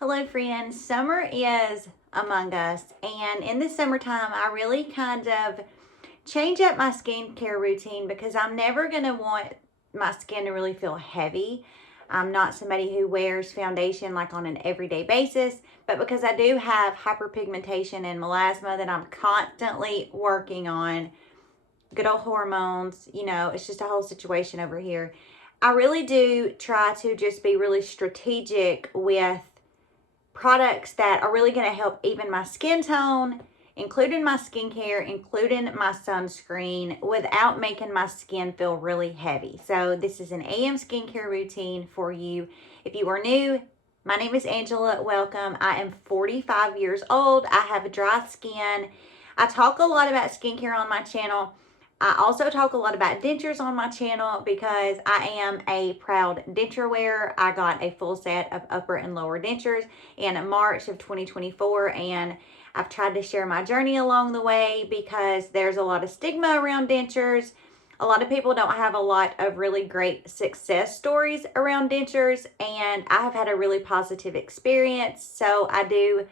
Hello friends, summer is among us, and in the summertime I really kind of change up my skincare routine because I'm never going to want my skin to really feel heavy. I'm not somebody who wears foundation like on an everyday basis, but because I do have hyperpigmentation and melasma that I'm constantly working on, good old hormones, it's just a whole situation over here. I really do try to just be really strategic with products that are really going to help even my skin tone, including my skincare, including my sunscreen, without making my skin feel really heavy. So this is an AM skincare routine for you. If you are new, my name is Angela. Welcome. I am 45 years old. I have dry skin. I talk a lot about skincare on my channel. I also talk a lot about dentures on my channel because I am a proud denture wearer. I got a full set of upper and lower dentures in March of 2024, and I've tried to share my journey along the way because there's a lot of stigma around dentures. A lot of people don't have a lot of really great success stories around dentures, and I have had a really positive experience, so I do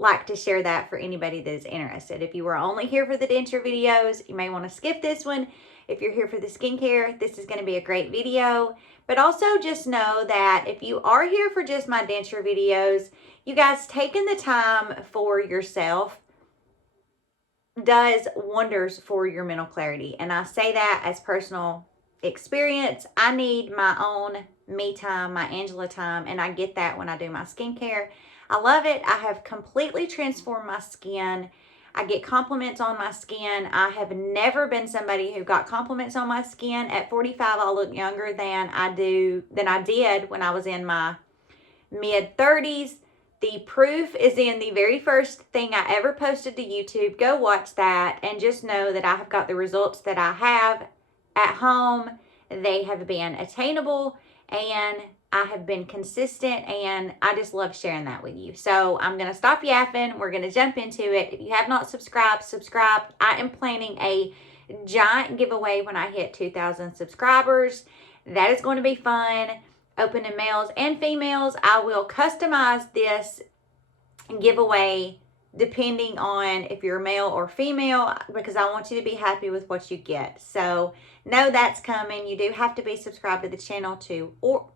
like to share that for anybody that is interested. If you were only here for the denture videos, you may want to skip this one. If you're here for the skincare, this is going to be a great video. But also just know that if you are here for just my denture videos, you guys taking the time for yourself does wonders for your mental clarity. And I say that as personal experience. I need my own me time, my Angela time, and I get that when I do my skincare. I love it. I have completely transformed my skin. I get compliments on my skin. I have never been somebody who got compliments on my skin. At 45, I look younger than I did when I was in my mid-30s. The proof is in the very first thing I ever posted to YouTube. Go watch that and just know that I have got the results that I have at home. They have been attainable and I have been consistent, and I just love sharing that with you. So I'm going to stop yapping. We're going to jump into it. If you have not subscribed, subscribe. I am planning a giant giveaway when I hit 2,000 subscribers. That is going to be fun. Open to males and females. I will customize this giveaway depending on if you're male or female, because I want you to be happy with what you get. So know that's coming. You do have to be subscribed to the channel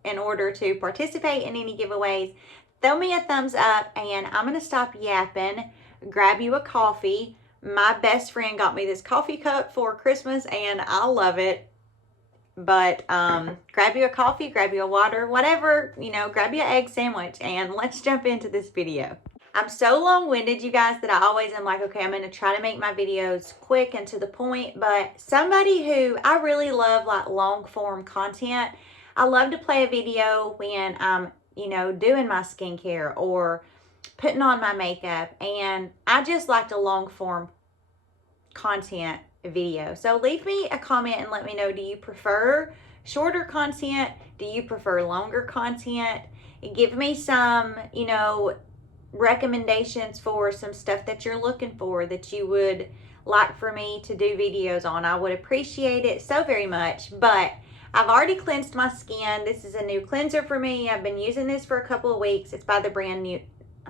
in order to participate in any giveaways. Throw me a thumbs up, and I'm going to stop yapping, grab you a coffee. My best friend got me this coffee cup for Christmas, and I love it. But grab you a coffee, grab you a water, whatever, grab you an egg sandwich, and let's jump into this video. I'm so long-winded, you guys, that I always am like, okay, I'm going to try to make my videos quick and to the point. But somebody who I really love, like long-form content, I love to play a video when I'm, doing my skincare or putting on my makeup. And I just like a long-form content video. So leave me a comment and let me know, do you prefer shorter content? Do you prefer longer content? And give me some, recommendations for some stuff that you're looking for that you would like for me to do videos on. I would appreciate it so very much. But I've already cleansed my skin. This is a new cleanser for me. I've been using this for a couple of weeks. It's by the brand new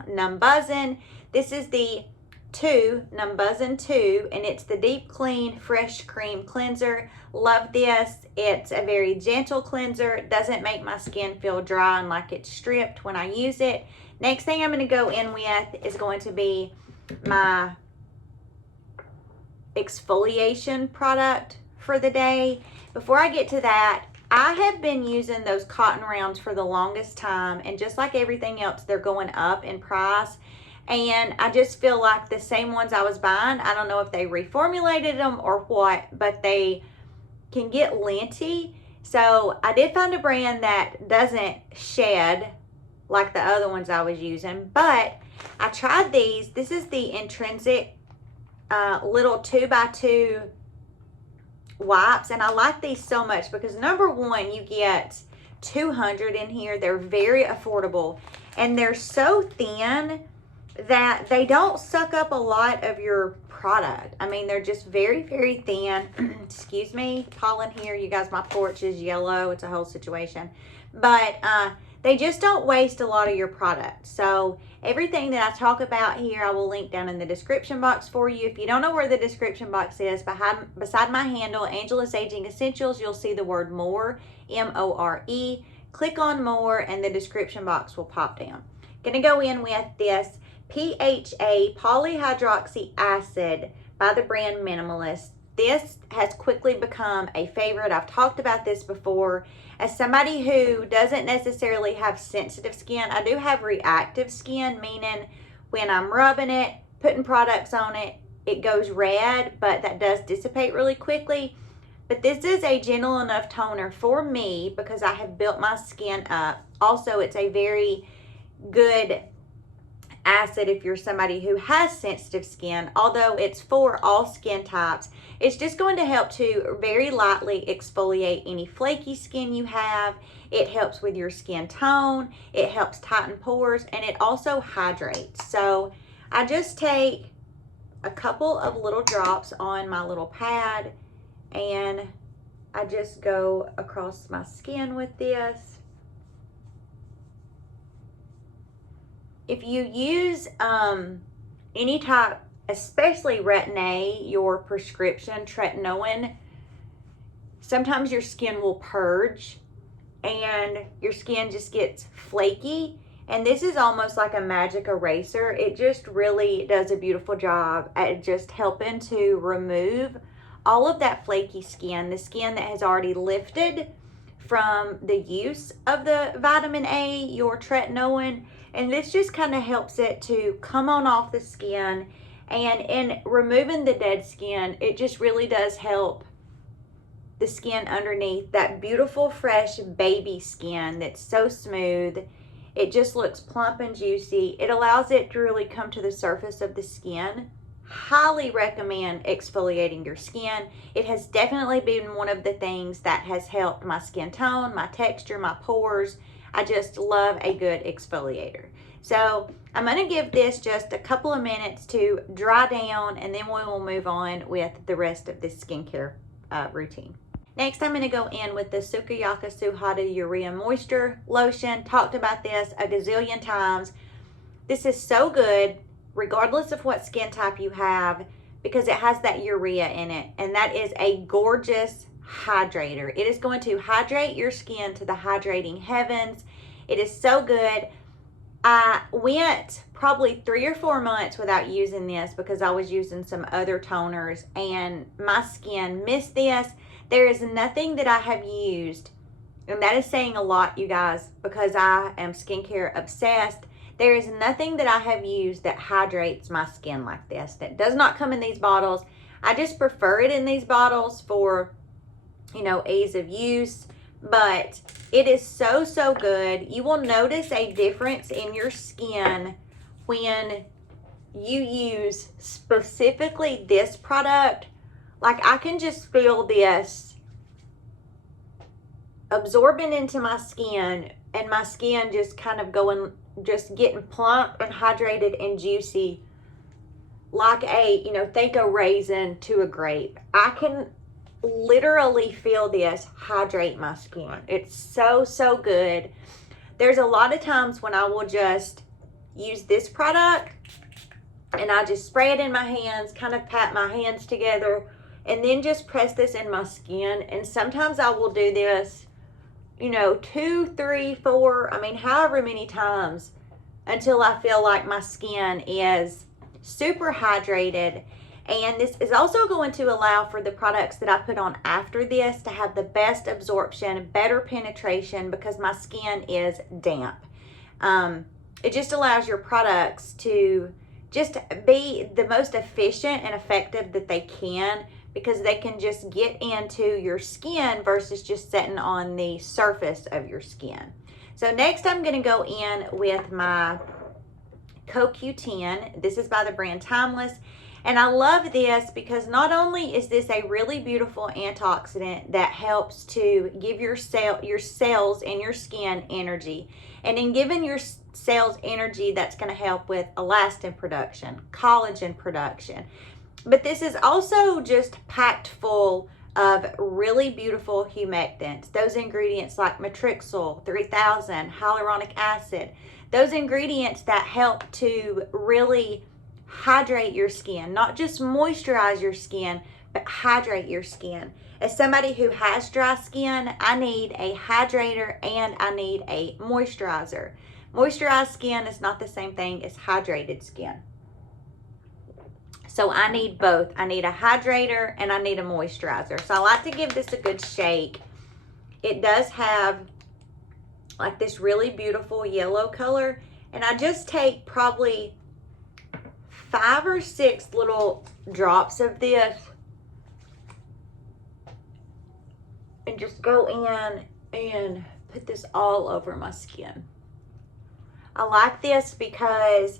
Numbuzin. This is the Numbuzin 2, and it's the Deep Clean Fresh Cream Cleanser. Love this. It's a very gentle cleanser. It doesn't make my skin feel dry and like it's stripped when I use it. Next thing I'm going to go in with is going to be my exfoliation product for the day. Before I get to that, I have been using those cotton rounds for the longest time, and just like everything else, they're going up in price. And I just feel like the same ones I was buying, I don't know if they reformulated them or what, but they can get linty. So I did find a brand that doesn't shed like the other ones I was using, but I tried these. This is the Intrinsic little 2x2 wipes, and I like these so much because number one, you get 200 in here. They're very affordable, and they're so thin that they don't suck up a lot of your product. I mean, they're just very, very thin. Excuse me, pollen here. You guys, my porch is yellow. It's a whole situation. But they just don't waste a lot of your product. So everything that I talk about here, I will link down in the description box for you. If you don't know where the description box is, beside my handle, Angela's Aging Essentials, you'll see the word more, M-O-R-E. Click on more and the description box will pop down. Gonna go in with this PHA polyhydroxy acid by the brand Minimalist. This has quickly become a favorite. I've talked about this before. As somebody who doesn't necessarily have sensitive skin, I do have reactive skin, meaning when I'm rubbing it, putting products on it, it goes red, but that does dissipate really quickly. But this is a gentle enough toner for me because I have built my skin up. Also, it's a very good acid if you're somebody who has sensitive skin. Although it's for all skin types, it's just going to help to very lightly exfoliate any flaky skin you have. It helps with your skin tone, it helps tighten pores, and it also hydrates. So I just take a couple of little drops on my little pad and I just go across my skin with this. If you use any type, especially Retin-A, your prescription tretinoin, sometimes your skin will purge and your skin just gets flaky. And this is almost like a magic eraser. It just really does a beautiful job at just helping to remove all of that flaky skin, the skin that has already lifted from the use of the vitamin A, your tretinoin. And this just kind of helps it to come on off the skin. And in removing the dead skin, it just really does help the skin underneath, that beautiful, fresh baby skin that's so smooth. It just looks plump and juicy. It allows it to really come to the surface of the skin. Highly recommend exfoliating your skin. It has definitely been one of the things that has helped my skin tone, my texture, my pores. I just love a good exfoliator. So I'm going to give this just a couple of minutes to dry down, and then we will move on with the rest of this skincare routine. Next, I'm going to go in with the Sukiyaki Suhada Urea Moisture Lotion. Talked about this a gazillion times. This is so good, regardless of what skin type you have, because it has that urea in it, and that is a gorgeous hydrator. It is going to hydrate your skin to the hydrating heavens. It is so good. I went probably 3 or 4 months without using this because I was using some other toners and my skin missed this. There is nothing that I have used, and that is saying a lot, you guys, because I am skincare obsessed. There is nothing that I have used that hydrates my skin like this. That does not come in these bottles. I just prefer it in these bottles for, you know, ease of use. But it is so, so good. You will notice a difference in your skin when you use specifically this product. Like, I can just feel this absorbing into my skin, and my skin just kind of going, just getting plump and hydrated and juicy, like a, you know, think a raisin to a grape. I can literally feel this hydrate my skin. It's so, so good. There's a lot of times when I will just use this product and I just spray it in my hands, kind of pat my hands together, and then just press this in my skin. And sometimes I will do this, you know, 2, 3, 4, I mean, however many times until I feel like my skin is super hydrated. And this is also going to allow for the products that I put on after this to have the best absorption, better penetration, because my skin is damp. It just allows your products to just be the most efficient and effective that they can, because they can just get into your skin versus just sitting on the surface of your skin. So next I'm going to go in with my CoQ10. This is by the brand Timeless. And I love this because not only is this a really beautiful antioxidant that helps to give your cells and your skin energy, and in giving your cells energy, that's going to help with elastin production, collagen production. But this is also just packed full of really beautiful humectants. Those ingredients like matrixyl 3000, hyaluronic acid, those ingredients that help to really hydrate your skin, not just moisturize your skin, but hydrate your skin. As somebody who has dry skin, I need a hydrator and I need a moisturizer. Moisturized skin is not the same thing as hydrated skin. So I need both. I need a hydrator and I need a moisturizer. So I like to give this a good shake. It does have like this really beautiful yellow color. And I just take probably 5 or 6 little drops of this and just go in and put this all over my skin. I like this because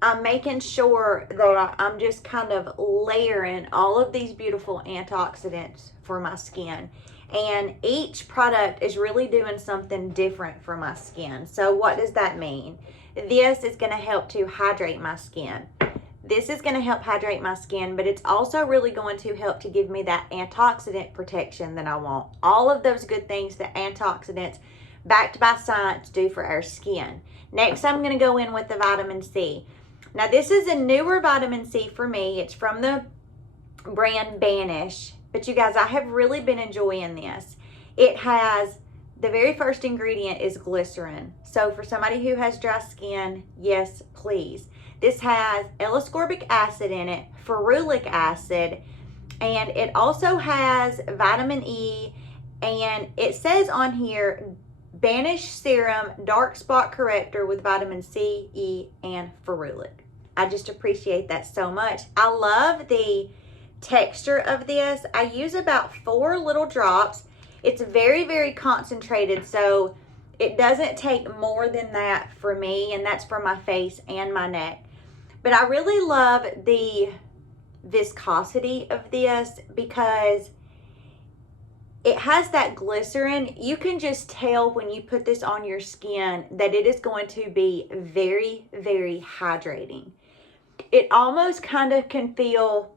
I'm making sure that I'm just kind of layering all of these beautiful antioxidants for my skin. And each product is really doing something different for my skin. So what does that mean? This is going to help to hydrate my skin. This is going to help hydrate my skin, but it's also really going to help to give me that antioxidant protection that I want. All of those good things that antioxidants backed by science do for our skin. Next, I'm going to go in with the vitamin C. Now, this is a newer vitamin C for me. It's from the brand Banish. But you guys, I have really been enjoying this. It has, the very first ingredient is glycerin. So for somebody who has dry skin, yes, please. This has L-ascorbic acid in it, ferulic acid, and it also has vitamin E, and it says on here, Banish Serum Dark Spot Corrector with vitamin C, E, and ferulic. I just appreciate that so much. I love the texture of this. I use about 4 little drops. It's very, very concentrated, so it doesn't take more than that for me, and that's for my face and my neck. But I really love the viscosity of this because it has that glycerin. You can just tell when you put this on your skin that it is going to be very, very hydrating. It almost kind of can feel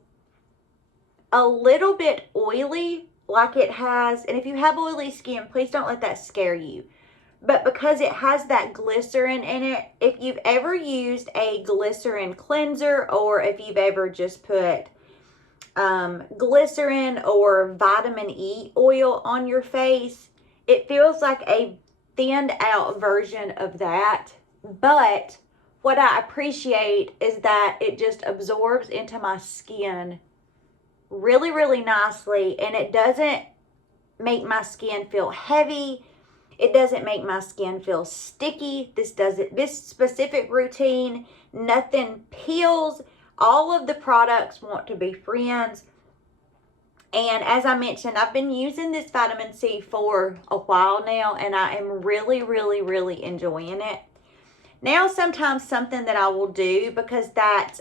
a little bit oily, like it has, and if you have oily skin, please don't let that scare you. But because it has that glycerin in it, if you've ever used a glycerin cleanser, or if you've ever just put glycerin or vitamin E oil on your face, it feels like a thinned out version of that. But what I appreciate is that it just absorbs into my skin really, really nicely, and it doesn't make my skin feel heavy. It doesn't make my skin feel sticky. This specific routine, nothing peels. All of the products want to be friends. And as I mentioned, I've been using this vitamin C for a while now, and I am really, really, really enjoying it. Now, sometimes something that I will do, because that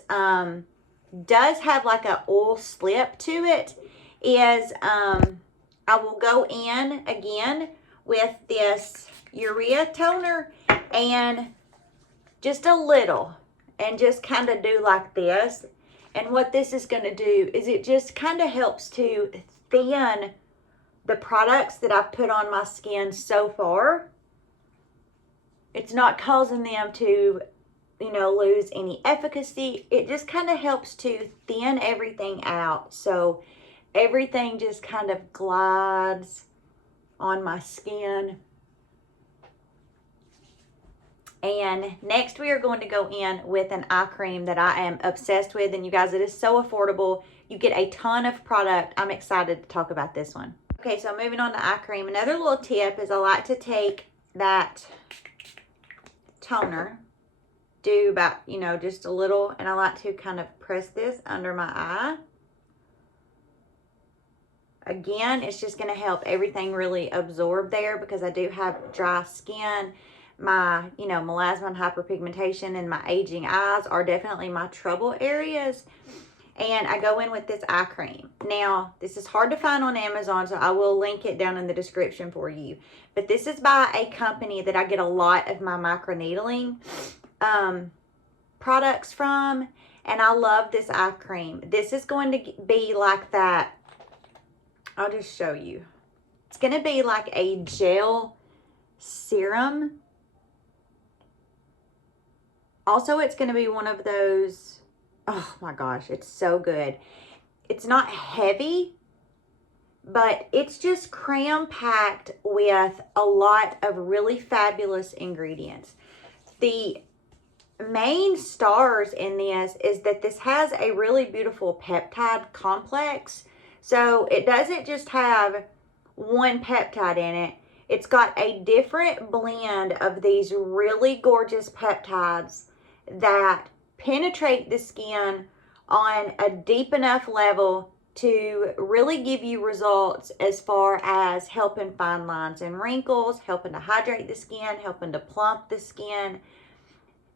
does have like an oil slip to it, is I will go in again with this Urea toner and just a little, and just kind of do like this. And what this is going to do is it just kind of helps to thin the products that I've put on my skin so far. It's not causing them to, you know, lose any efficacy. It just kind of helps to thin everything out, so everything just kind of glides on my skin. And next we are going to go in with an eye cream that I am obsessed with, and you guys, it is so affordable. You get a ton of product. I'm excited to talk about this one. Okay, so moving on to eye cream. Another little tip is I like to take that toner, do about, you know, just a little, and I like to kind of press this under my eye. Again, it's just going to help everything really absorb there, because I do have dry skin. My, you know, melasma and hyperpigmentation and my aging eyes are definitely my trouble areas. And I go in with this eye cream. Now, this is hard to find on Amazon, so I will link it down in the description for you. But this is by a company that I get a lot of my microneedling products from. And I love this eye cream. This is going to be like that. I'll just show you. It's going to be like a gel serum. Also, it's going to be one of those, oh my gosh, it's so good. It's not heavy, but it's just cram-packed with a lot of really fabulous ingredients. The main stars in this is that this has a really beautiful peptide complex. So it doesn't just have one peptide in it. It's got a different blend of these really gorgeous peptides that penetrate the skin on a deep enough level to really give you results as far as helping fine lines and wrinkles, helping to hydrate the skin, helping to plump the skin.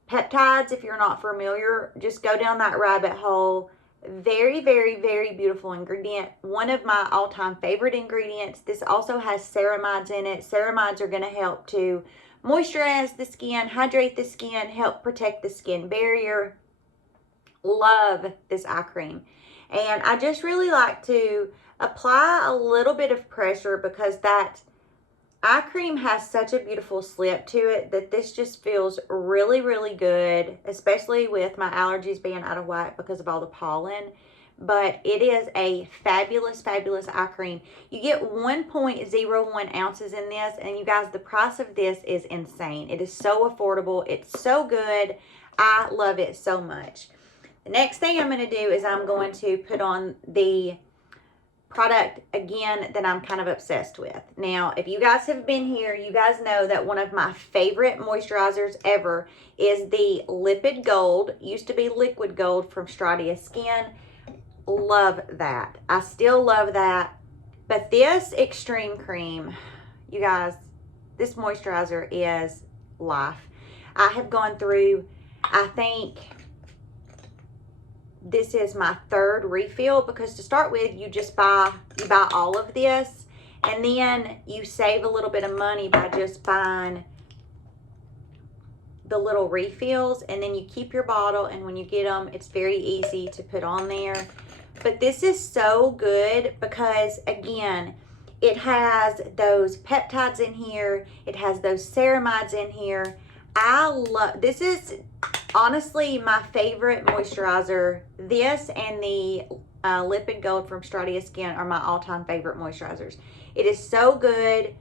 Peptides, if you're not familiar, just go down that rabbit hole. Very, very, very beautiful ingredient. One of my all-time favorite ingredients. This also has ceramides in it. Ceramides are going to help to moisturize the skin, hydrate the skin, help protect the skin barrier. Love this eye cream. And I just really like to apply a little bit of pressure because that eye cream has such a beautiful slip to it that this just feels really, really good, especially with my allergies being out of whack because of all the pollen. But it is a fabulous, fabulous eye cream. You get 1.01 ounces in this, and you guys, the price of this is insane. It is so affordable. It's so good. I love it so much. The next thing I'm going to do is I'm going to put on the product again that I'm kind of obsessed with. Now, if you guys have been here, you guys know that one of my favorite moisturizers ever is the Lipid Gold. Used to be Liquid Gold from Stratia Skin. Love that. I still love that. But this Extreme Cream, you guys, this moisturizer is life. I have gone through, I think this is my third refill, because to start with, you buy all of this, and then you save a little bit of money by just buying the little refills, and then you keep your bottle, and when you get them, it's very easy to put on there. But this is so good because, again, it has those peptides in here. It has those ceramides in here. I love, this is honestly my favorite moisturizer. This and the Lipid Gold from Stratia Skin are my all-time favorite moisturizers. It is so good.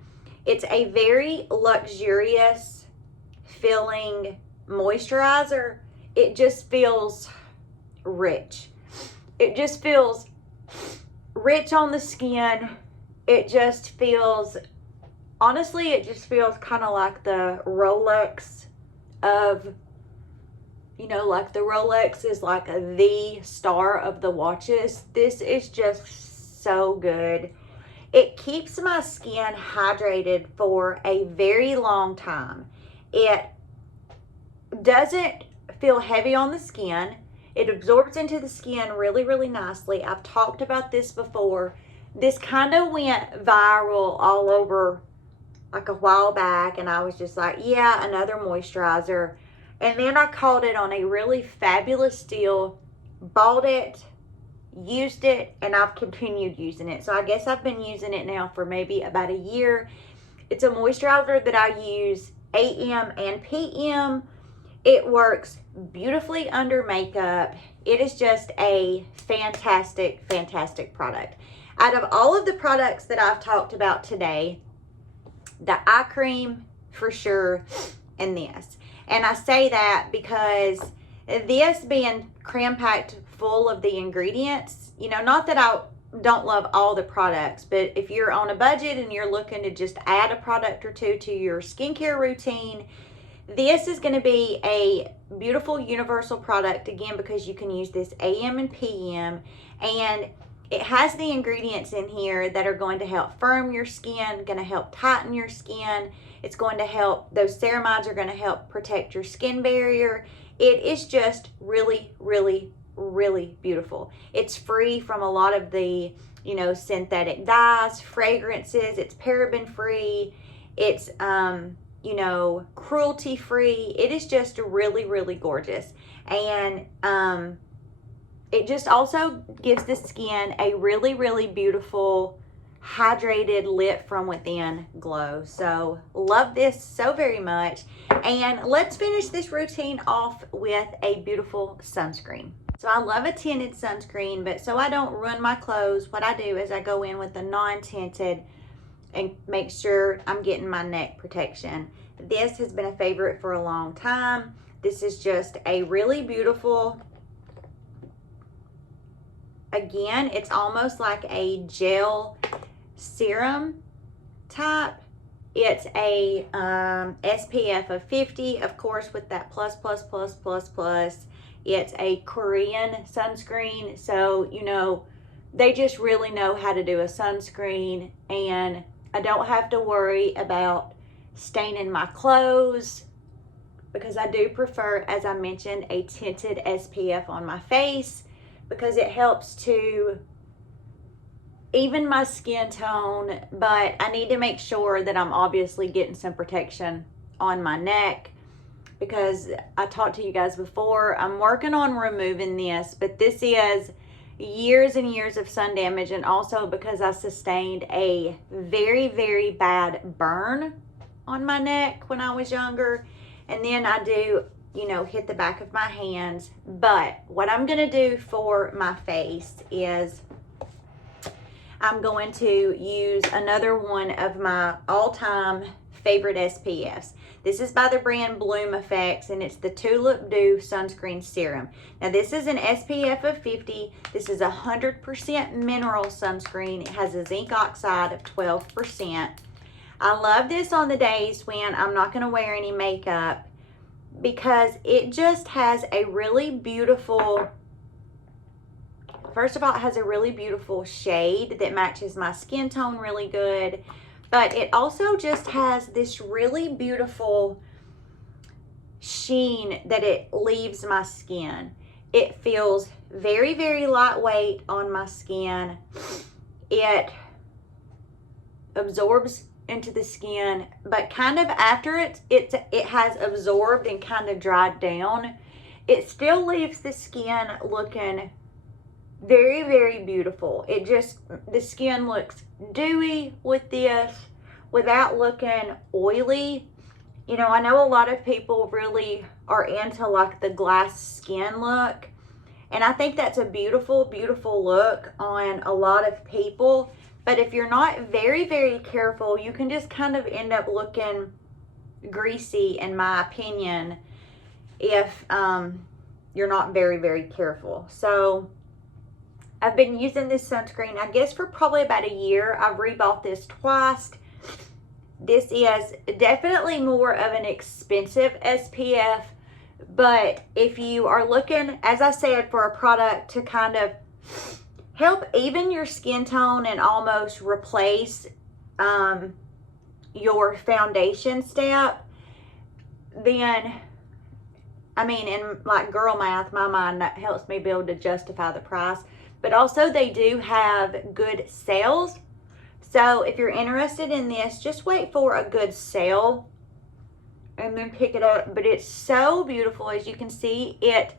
It's a very luxurious feeling moisturizer. It just feels rich. It just feels rich on the skin. It just feels, honestly, it just feels kind of like the Rolex of, you know, like the Rolex is like the star of the watches. This is just so good. It keeps my skin hydrated for a very long time. It doesn't feel heavy on the skin. It absorbs into the skin really, really nicely. I've talked about this before. This kind of went viral all over like a while back, and I was just like, yeah, another moisturizer. And then I caught it on a really fabulous deal, bought it, used it, and I've continued using it. So I guess I've been using it now for maybe about a year. It's a moisturizer that I use AM and PM. It works beautifully under makeup. It is just a fantastic, fantastic product. Out of all of the products that I've talked about today, the eye cream for sure, and this. And I say that because this being cram-packed full of the ingredients, you know, not that I don't love all the products, but if you're on a budget and you're looking to just add a product or two to your skincare routine, this is going to be a beautiful universal product, again, because you can use this AM and PM, and it has the ingredients in here that are going to help firm your skin, going to help tighten your skin. It's going to help, those ceramides are going to help protect your skin barrier. It is just really, really, really beautiful. It's free from a lot of the, you know, synthetic dyes, fragrances. It's paraben free. It's, you know, cruelty free. It is just really, really gorgeous. And it just also gives the skin a really, really beautiful hydrated lit from within glow. So love this so very much. And let's finish this routine off with a beautiful sunscreen. So I love a tinted sunscreen, but so I don't ruin my clothes, what I do is I go in with a non-tinted and make sure I'm getting my neck protection. This has been a favorite for a long time. This is just a really beautiful, again, it's almost like a gel serum type. It's a SPF of 50, of course, with that plus. It's a Korean sunscreen, so you know they just really know how to do a sunscreen, and I don't have to worry about staining my clothes, because I do prefer, as I mentioned, a tinted SPF on my face, because it helps to even my skin tone, but I need to make sure that I'm obviously getting some protection on my neck, because I talked to you guys before, I'm working on removing this, but this is years and years of sun damage, and also because I sustained a very, very bad burn on my neck when I was younger, and then I do, you know, hit the back of my hands. But what I'm gonna do for my face is I'm going to use another one of my all-time favorite SPFs. This is by the brand Bloom Effects, and it's the Tulip Dew Sunscreen Serum. Now this is an SPF of 50. This is 100% mineral sunscreen. It has a zinc oxide of 12%. I love this on the days when I'm not going to wear any makeup, because it just has a really beautiful, first of all, it has a really beautiful shade that matches my skin tone really good. But it also just has this really beautiful sheen that it leaves my skin. It feels very, very lightweight on my skin. It absorbs into the skin, but kind of after it has absorbed and kind of dried down, it still leaves the skin looking very, very beautiful. It just, the skin looks dewy with this without looking oily. You know, I know a lot of people really are into like the glass skin look, and I think that's a beautiful, beautiful look on a lot of people. But if you're not very, very careful, you can just kind of end up looking greasy, in my opinion, if you're not very, very careful. So I've been using this sunscreen, I guess, for probably about a year. I've rebought this twice. This is definitely more of an expensive SPF, but if you are looking, as I said, for a product to kind of help even your skin tone and almost replace your foundation step, then, I mean, in like girl math, my mind, that helps me be able to justify the price. But also they do have good sales. So if you're interested in this, just wait for a good sale and then pick it up. But it's so beautiful. As you can see, it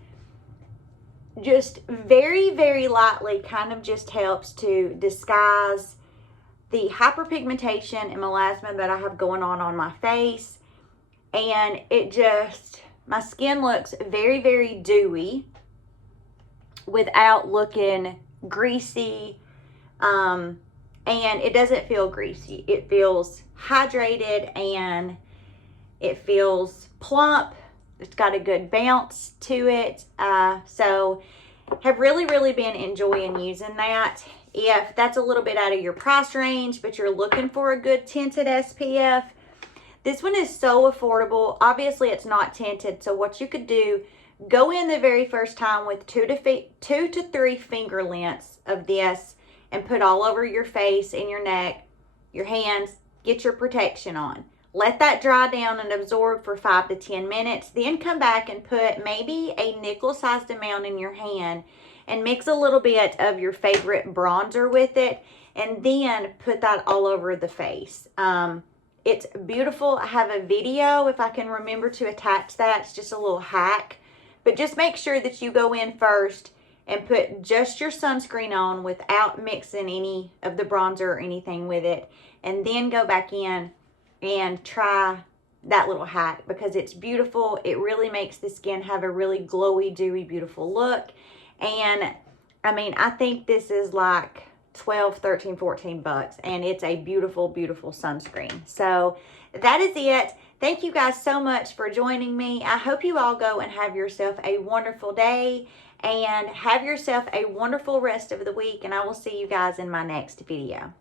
just very, very lightly kind of just helps to disguise the hyperpigmentation and melasma that I have going on my face. And it just, my skin looks very, very dewy without looking greasy, and it doesn't feel greasy. It feels hydrated and it feels plump. It's got a good bounce to it. So have really, really been enjoying using that. If that's a little bit out of your price range, but you're looking for a good tinted SPF, this one is so affordable. Obviously it's not tinted, so what you could do, go in the very first time with 2 to 3 finger lengths of this and put all over your face and your neck, your hands, get your protection on. Let that dry down and absorb for 5 to 10 minutes. Then come back and put maybe a nickel-sized amount in your hand and mix a little bit of your favorite bronzer with it, and then put that all over the face. It's beautiful. I have a video, if I can remember to attach that. It's just a little hack. But just make sure that you go in first and put just your sunscreen on without mixing any of the bronzer or anything with it, and then go back in and try that little hack, because it's beautiful. It really makes the skin have a really glowy, dewy, beautiful look. And I mean, I think this is like 12, 13, 14 bucks, and it's a beautiful, beautiful sunscreen. So that is it. Thank you guys so much for joining me. I hope you all go and have yourself a wonderful day and have yourself a wonderful rest of the week, and I will see you guys in my next video.